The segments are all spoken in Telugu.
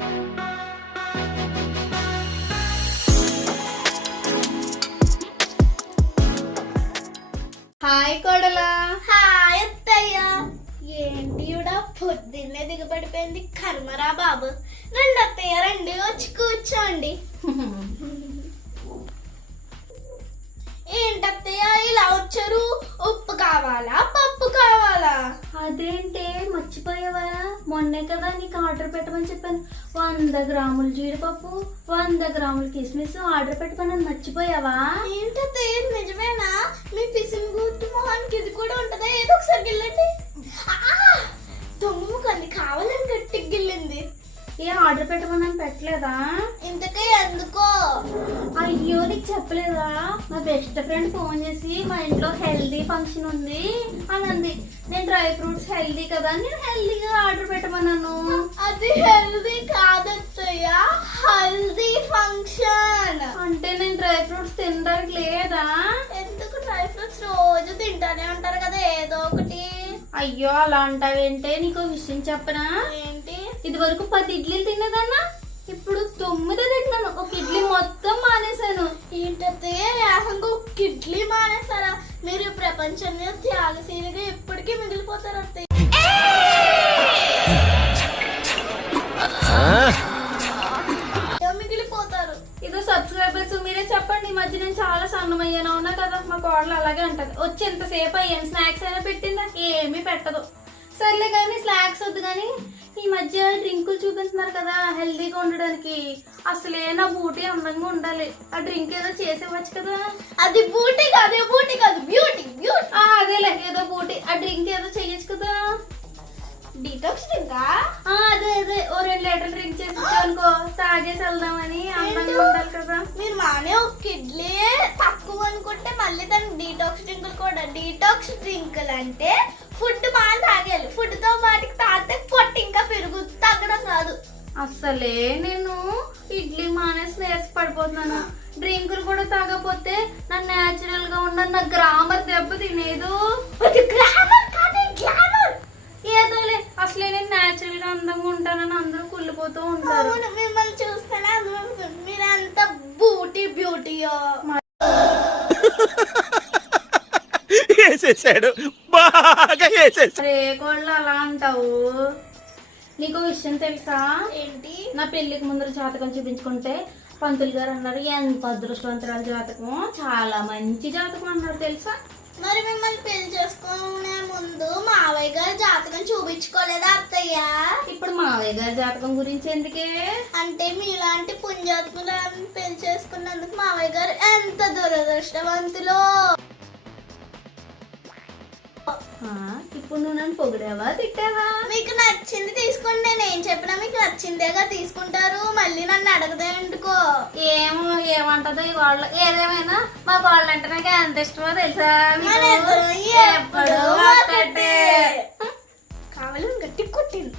హాయ్ కోడలా. హాయ్ అత్తయ్య. ఏంటి పొద్దున్నే దిగబడిపోయింది కర్మరా బాబు. రండి అత్తయ్య రండి, వచ్చి కూర్చోండి. ఏంటత్తయ్య ఇలా వచ్చారు? ఉప్పు కావాలా పప్పు కావాలా? అదేంటే మర్చిపోయావా? మొన్నే కదా నీకు ఆర్డర్ పెట్టమని చెప్పాను. 100 గ్రాములు జీడిపప్పు, 100 గ్రాములు కిస్మిస్ ఆర్డర్ పెట్టమని మర్చిపోయావా? ఏంటత్తయ్య నిజమేనా? మీ పిసిని గుర్తు మొహానికి ఇది కూడా ఉంటదా? ఏదో ఒకసారి గిల్లండి. దొంగ కంది కావాలని గట్టికి గిల్లింది. ఏ ఆర్డర్ పెట్టమని పెట్టలేదా? ఇంతకే ఎందుకో? అయ్యో నీకు చెప్పలేదా? మా బెస్ట్ ఫ్రెండ్ ఫోన్ చేసి మా ఇంట్లో హెల్దీ ఫంక్షన్ ఉంది అని అంది. నేను డ్రై ఫ్రూట్స్ హెల్దీ కదా, నేను హెల్దీగా ఆర్డర్ పెట్టమన్నాను. అది హెల్దీ కాదత్తయ్య, హెల్దీ ఫంక్షన్. అంటే నేను డ్రై ఫ్రూట్స్ తినడానికి లేదా? ఎందుకు? డ్రై ఫ్రూట్స్ రోజు తింటానే ఉంటారు కదా ఏదో ఒకటి. అయ్యో అలా అంటావేంటే? నీకు విషయం చెప్పనా? ఏంటి? ఇది వరకు 10 ఇడ్లీలు తినేదన్నా, ఇప్పుడు 9 తింటున్నాను. ఒక ఇడ్లీ మొత్తం మానేశాను. ఏంటత్తయ్య ఏకంగా ఒక ఇడ్లీ మానేస్తారా? మీరు ప్రపంచంలో త్యాగశీలిగా ఎప్పటికీ మిగిలిపోతారు అత్తయ్య. మిగిలిపోతారు. ఇదో సబ్స్క్రైబర్స్ మీరే చెప్పండి. ఈ మధ్య నేను చాలా సన్నమయ్యాను. అవునా కదా? మా కోడలు అలాగే అంటది. వచ్చి ఎంతసేపు అయ్యాను, స్నాక్స్ అయినా పెట్టిందా? ఏమీ పెట్టదు. సర్లే కానీ స్నాక్స్ వద్దు కానీ ఈ మధ్య డ్రింకులు చూపిస్తున్నారు కదా హెల్దీగా ఉండడానికి. అసలే నా బూటీ అందంగా ఉండాలి. ఆ డ్రింక్ ఏదో చేసేవచ్చు కదా. అది బూటీ కాదు, బూటీ కాదు, బ్యూటీ బ్యూటీ. అదేలే ఏదో బూటీ. ఆ డ్రింక్ ఏదో చెయ్యొచ్చు కదా. డీటాక్స్ డ్రింకా? అదే అదే ఓ 2 లీటర్లు డ్రింక్ చేసి అనుకో, తాగేసి వెళ్దామని. అందంగా ఉండాలి కదా. మీరు మానే ఒక ఇడ్లీ తక్కువ అనుకుంటే మళ్ళీ దానికి డీటాక్స్ డ్రింకులు కూడా. డీటాక్స్ డ్రింకులు అంటే ఫుడ్ బాగా తాగాలి. ఫుడ్ తో వాటికి తాగితే పొట్ట ఇంకా పెరుగు, తగ్గడం కాదు. అసలే నేను ఇడ్లీ మానేసి నేర్చి పడిపోతున్నాను. డ్రింకులు కూడా తాగపోతే నా నేచురల్ గా ఉన్న నా గ్రామర్ దెబ్బ తినేదు. అది గ్లామర్ కాదు, గ్లామర్. ఏదోలే అసలే నేను నేచురల్ గా అందంగా ఉంటానని అందరూ కుళ్ళిపోతూ ఉంటారు. అవును, మిమ్మల్ని చూస్తేనే అర్థమవుతుంది మీరంతా బూటీ బ్యూటీయో. వేసేసాడు, బాగా వేసేసాడు. రే కోళ్ళు అలా అంటావు. నీకు విషయం తెలుసా? ఏంటి? నా పెళ్లికి ముందర జాతకం చూపించుకుంటే పంతులు గారు అన్నారు ఎంత అదృష్టవంతురాలు జాతకం, చాలా మంచి జాతకం అన్నారు తెలుసా? మరి మిమ్మల్ని పెళ్లి చేసుకునే ముందు మావయ్య గారు జాతకం చూపించుకోలేదా అత్తయ్య? ఇప్పుడు మావయ్య గారి జాతకం గురించి ఎందుకే? అంటే మీలాంటి పుణ్యాత్ములను పెళ్లి చేసుకున్నందుకు మావయ్య గారు ఎంత దురదృష్టవంతులో. ఇప్పుడు నువ్వు నన్ను పొగిడావా తిట్టావా? మీకు నచ్చింది తీసుకోండి. నేను ఏం చెప్పినా మీకు నచ్చిందేగా తీసుకుంటారు. మళ్ళీ నన్ను అడగదేంటుకో. ఏమంటదో ఈ వాళ్ళు. ఏదేమైనా మా వాళ్ళు అంటే నాకు ఎంత ఇష్టమో తెలుసా? ఎప్పుడు కావాలని గట్టి కొట్టింది.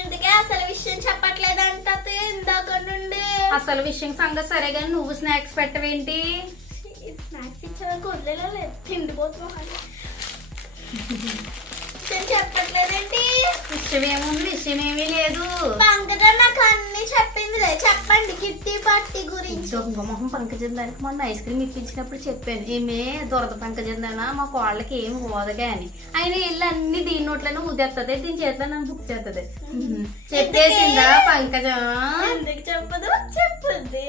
ఇందుకే అసలు విషయం చెప్పట్లేదంట ఇందాక నుండి. అసలు విషయం సంగతి సరే గాని నువ్వు స్నాక్స్ పెట్టవేంటి? స్నాక్స్ ఇచ్చేవాళ్ళకి వదిలేలా లేదు, తిండిపోతున్నాం. చెప్పట్లేదేంటి? విషయం ఏముంది? విషయం ఏమీ లేదు. పంకజ నాకు అన్ని చెప్పింది. చెప్పండి కిట్టి పట్టి గురించి. దొంగ మొహం పంకజం దానికి మొన్న ఐస్ క్రీమ్ ఇప్పించినప్పుడు చెప్పాను, ఏమే దొరద పంకజం దానా మా కోళ్ళకి ఏమి పోదగా అని. ఆయన వెళ్ళి అన్ని దీని నోట్లను ఊదేస్తుంది, దీని చేతిలో నన్ను బుక్ చేస్తుంది. చెప్పేసిందా పంకజం? ఎందుకు చెప్పదు? చెప్పుద్ది.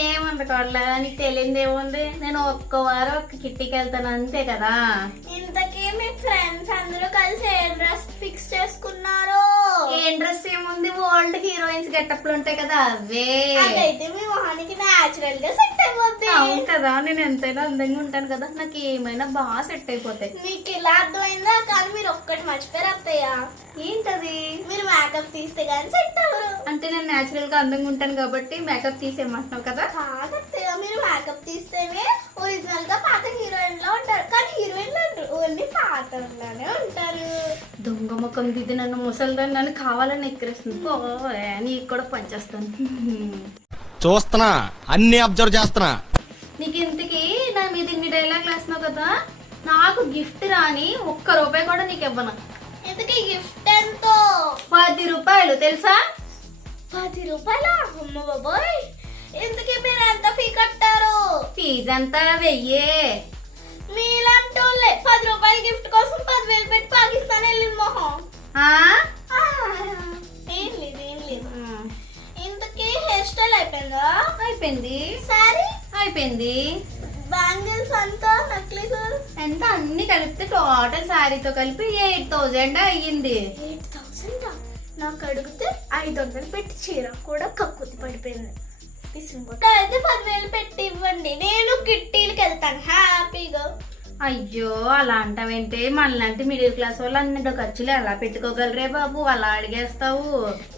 ఏమంది కోళ్ళ, నీకు తెలియదు ఏముంది? నేను ఒక్క వారం ఒక్క కిట్టికి వెళ్తాను అంతే కదా. ఇంతకీ మీ ఫ్రెండ్స్ అందరూ కలిసి ఏ డ్రెస్ ఫిక్స్ చేసుకున్నారు? ఏం డ్రెస్ ఏముంది? ఓల్డ్ హీరోయిన్స్ గెటప్లు ఉంటాయి కదా అవే. అదైతే మీ మొహానికి న్యాచురల్ గా సెట్ అయిపోద్ది. అవును కదా, నేను ఎంతైనా అందంగా ఉంటాను కదా, నాకు ఏమైనా బాగా సెట్ అయిపోతాయి. మీకు ఇలా అర్థమైందా? కానీ మీరు ఒక్కటి మర్చిపోయారు అత్తయ్య. ఏంటది? మీరు మేకప్ తీస్తే గానీ సెట్ అవ్వరు. అంటే నేను నేచురల్ గా అందంగా ఉంటాను కాబట్టి మేకప్ తీసేయమంటున్నావు కదా? కాదత్తయ్య, మీరు మేకప్ తీస్తేనే ఒరిజినల్ గా పాత హీరోయిన్ లో ఉంటారు. కానీ హీరోయిన్ లో ఓన్లీ పాతలానే ఉంటారు. దొంగ ముఖం దిద్ది నన్ను ముసలిదాన్ని నన్ను కావాలని ఎక్కిరేస్తుంది. నీకు కూడా పనిచేస్తాను. చూస్తున్నా, అన్ని అబ్జర్వ్ చేస్తున్నా. నీకు ఇంతకి నా మీద ఇన్ని డైలాగ్ వేస్తున్నావు కదా, నాకు గిఫ్ట్ రాని ₹1 కూడా నీకు ఇవ్వను. ఇంతకీ గిఫ్ట్ ఎంతో? 10 రూపాయలు తెలుసా? 10 రూపాయలా? అమ్మ బాబోయ్, ఎందుకు మీరు ఎంత ఫీ కట్టారు? ఫీజు అంతా 1000. మీలాంటి వాళ్ళే 10 రూపాయల గిఫ్ట్ కోసం 10,000 పెట్టి పాకిస్తాన్ వెళ్ళింది మొహం. ఆ? ఏం లేదు. ఇంతకీ హెయిర్ స్టైల్ అయిపోయిందా? అయిపోయింది. సారీ అయిపోయింది. బ్యాంగిల్స్ అంతా నెక్లెస్ ఎంత అన్ని కలిపితే టోటల్ శారీతో కలిపి 8,000 అయ్యింది. 8,000. నాకు అడిగితే 500 పెట్టి చీర కూడా కక్కుతి పడిపోయింది. అయితే 10,000 పెట్టి ఇవ్వండి, నేను కిట్టీలకి వెళ్తాను హ్యాపీగా. అయ్యో అలా అంటావేంటే, మనలాంటి మిడిల్ క్లాస్ వాళ్ళు అన్ని ఖర్చులు ఎలా పెట్టుకోగలరే బాబు, అలా అడిగేస్తావు.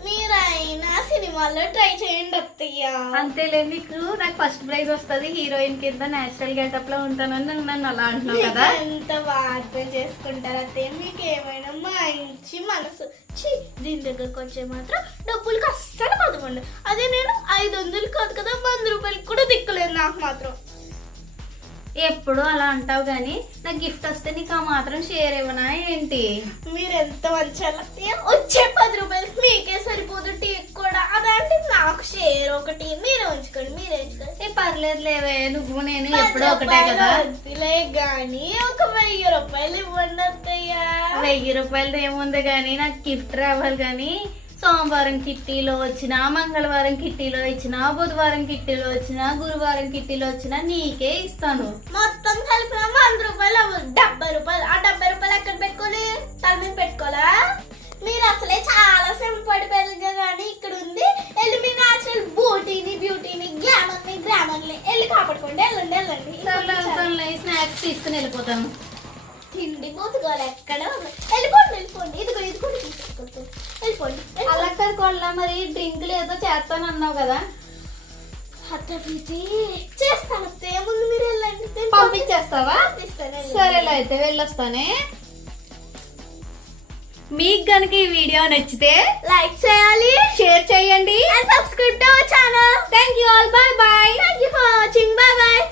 మీరైనా సినిమాల్లో ట్రై చేయండి అత్తయ్య. అంతేలే, నీకు నాకు ఫస్ట్ ప్రైజ్ వస్తుంది, హీరోయిన్ కింద నేచురల్ గెటప్ లో ఉంటానని నన్ను అలా అంటున్నావు కదా. ఎంత బాగా చేసుకుంటారు అత్తయ్య, మీకు ఏమైనా మంచి మనసు. దీని దగ్గరకు వచ్చే మాత్రం డబ్బులకి అస్సలు పదకొండు. అదే నేను 500 కాదు కదా 100 రూపాయలకి కూడా దిక్కులేదు నాకు మాత్రం. ఎప్పుడు అలా అంటావు గానీ నాకు గిఫ్ట్ వస్తే నీకు ఆ మాత్రం షేర్ ఇవ్వనా ఏంటి? మీరు ఎంత మంచి అత్తయ్య, వచ్చే 10 రూపాయలకి మీకే సరిపోదు టీ కూడా. అదంటే నాకు షేర్ ఒకటి, మీరే ఉంచుకోండి. ఏ పర్లేదు లేవే, నువ్వు నేను ఎప్పుడో ఒకటే కదా. వద్దులే గాని ఒక 1000 రూపాయలు ఇవ్వండి అత్తయ్య. 1000 రూపాయలది ఏముంది గానీ నాకు గిఫ్ట్ రావాలి గానీ, సోమవారం కిట్టీలో వచ్చినా, మంగళవారం కిట్టీలో ఇచ్చినా, బుధవారం కిట్టీలో వచ్చినా, గురువారం కిట్టీలో వచ్చినా నీకే ఇస్తాను. మొత్తం కలిపిన 100 రూపాయలు అవ్వదు, 70 రూపాయలు. ఆ 70 రూపాయలు ఎక్కడ పెట్టుకోలే, తల మీద పెట్టుకోవాలా? మీరు అసలే చాలా శ్రమ పడిపోయారు కానీ ఇక్కడ ఉంది. వెళ్ళి మీ న్యాచురల్ బ్యూటీని గ్రామర్ని వెళ్ళి కాపాడుకోండి. వెళ్ళండి. స్నాక్స్ తీసుకుని వెళ్ళిపోతాను. తిండి పోతుకోవాలి ఎక్కడ. వెళ్ళిపోండి. ఇదిగోండి తీసుకుంటాం. వెళ్ళిపోండి. అలా కొల్ల మరి డ్రింకులు ఏదో చేస్తాను అన్నావు కదా, చేస్తాను అత్తయ్య, ముందు మీరు వెళ్ళండి. పంపించేస్తావా? సరేలే అయితే వెళ్ళొస్తానే. మీకు గనుక ఈ వీడియో నచ్చితే లైక్ చేయాలి, షేర్ చేయండి and subscribe to our channel. Thank you all, bye bye. Thank you for watching. Bye bye.